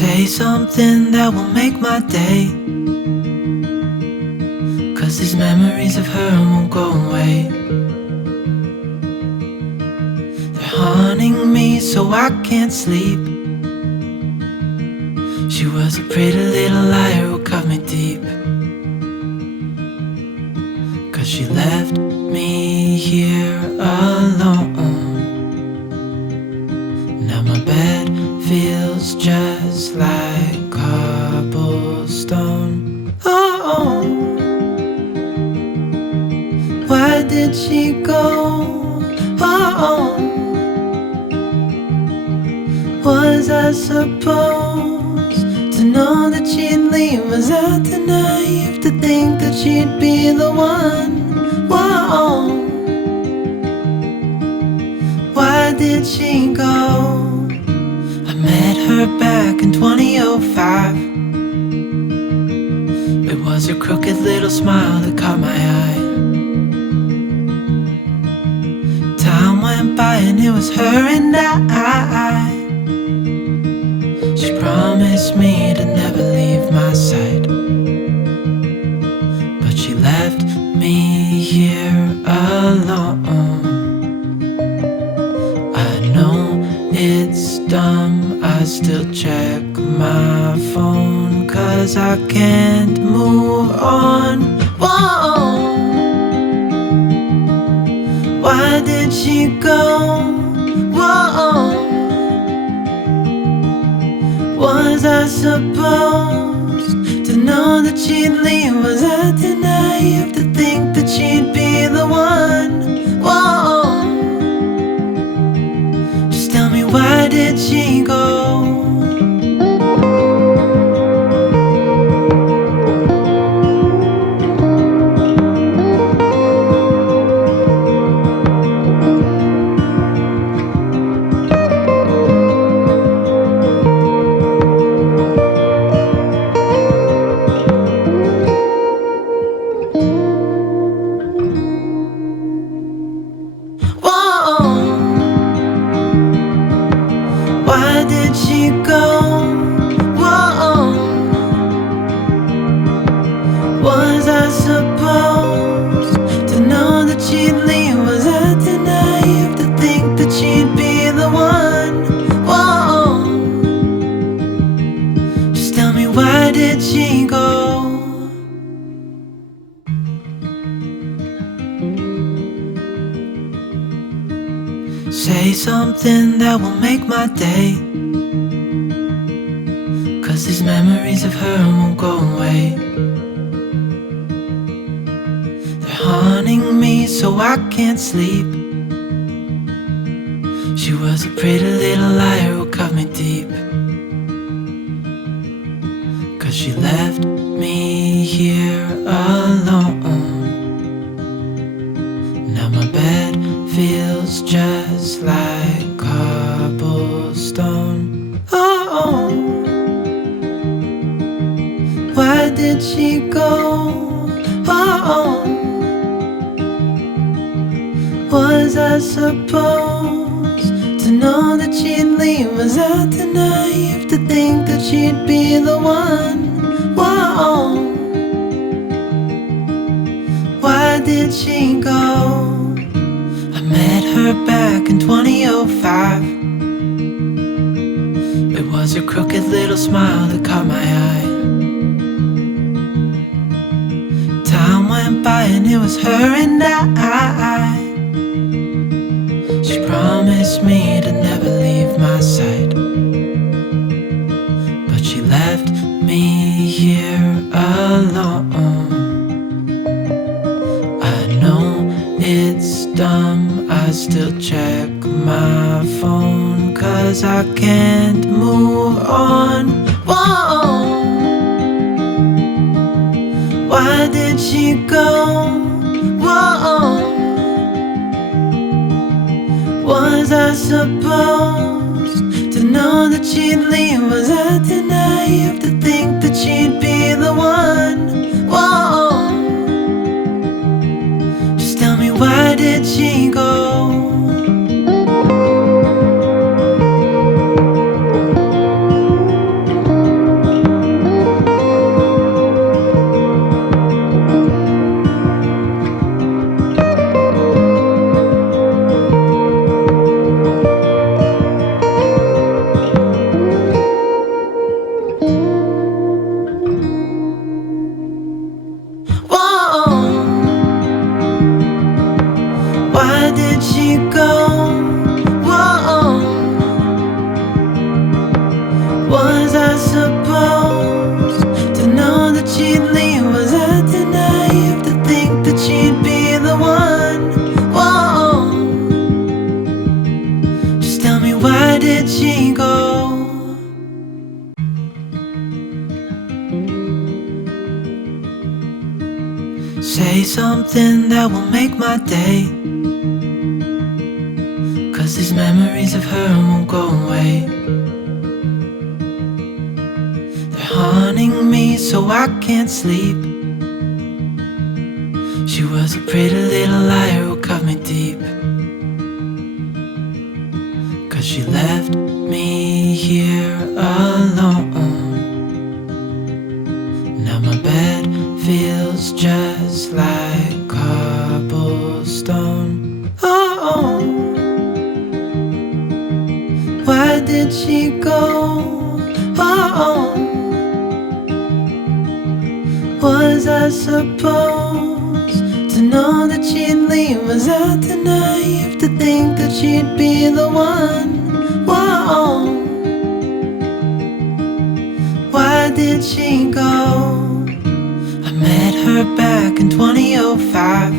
Say something that will make my day, 'cause these memories of her won't go away. They're haunting me so I can't sleep. She was a pretty little liar who cut me deep, 'cause she left me here alone. Now my bed feels just like cobblestone. Oh, why did she go? Oh, was I supposed to know that she'd leave? Was I too naive to think that she'd be the one? Whoa, why did she go? I met her back in 2005. It was her crooked little smile that caught my eye. Time went by and it was her and I. She promised me to never leave my side, but she left me here alone. I know it's dumb, I still check my phone, 'cause I can't move on. Whoa, why did she go? Whoa, was I supposed to know that she'd leave? Was I too naive to think that she'd be the one? Whoa, just tell me, why did she go? Say something that will make my day, 'cause these memories of her won't go away. They're haunting me so I can't sleep. She was a pretty little liar who cut me deep, 'cause she left me here alone. Now my bed feels just like cobblestone. Oh, why did she go? Oh, was I supposed to know that she'd leave? Was I too naive to think that she'd be the one? Whoa, why did she go? I met her back in 2005. It was her crooked little smile that caught my eye. Time went by and it was her and I. She promised me to never leave my side, but she left me here alone. I know it's dumb, I still check my phone, 'cause I can't move on. Whoa, why did she go? Whoa, was I supposed to know that she'd leave? Was I too naive to think that she'd be the one? Whoa, just tell me, why did she go? something that will make my day, 'cause these memories of her won't go away. They're haunting me so I can't sleep. She was a pretty little liar who cut me deep, 'cause she left me here alone. Now my bed feels just like cobblestone. Oh, why did she go? Oh, was I supposed to know that she'd leave? Was I too naive to think that she'd be the one? Whoa, why did she go? I met her back in 2005.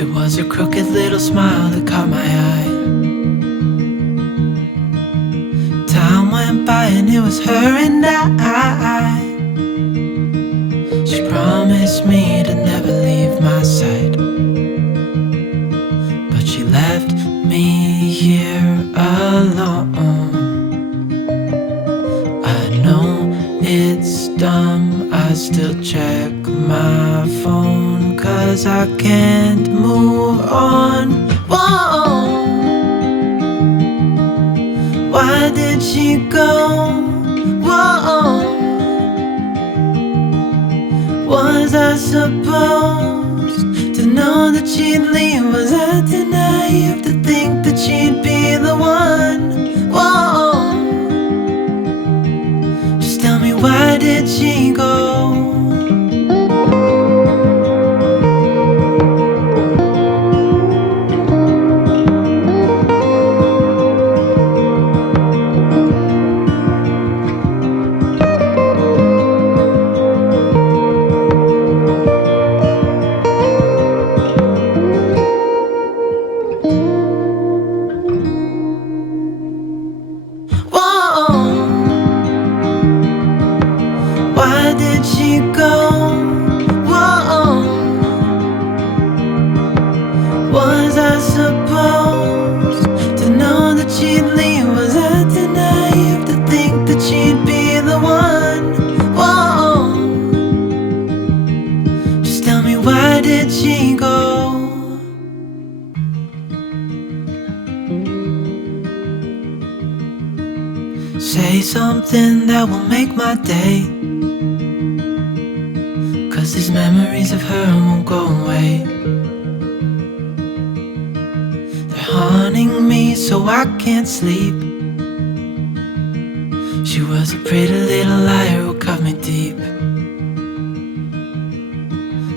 It was her crooked little smile that caught my eye. Time went by and it was her and I. She promised me to never leave my side, but she left me here alone. I know it's dumb, I still check my phone, 'cause I can't move on. Whoa, why did she go? Whoa, was I supposed to know that she'd leave? Was I too naive to think that she'd be the one? Whoa, just tell me, why did she go? Why did she go? Whoa, was I supposed to know that she'd leave? Was I too naive to think that she'd be the one? Whoa, just tell me, why did she go? Say something that will make my day, 'cause these memories of her won't go away. They're haunting me so I can't sleep. She was a pretty little liar who cut me deep,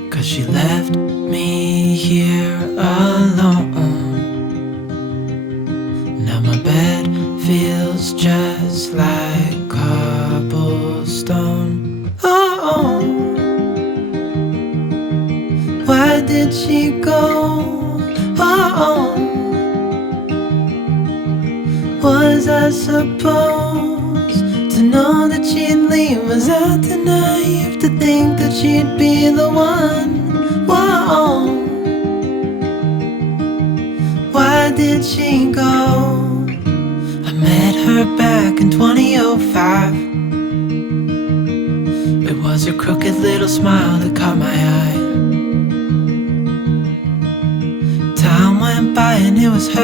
'cause she left me here alone. Now my bed feels just like cobblestone. Oh, why did she go? Oh, was I supposed to know that she'd leave? Was I too naive to think that she'd be the one? Whoa, why did she go? I met her back in 2005. It was her crooked little smile that caught my eye. Time went by and it was her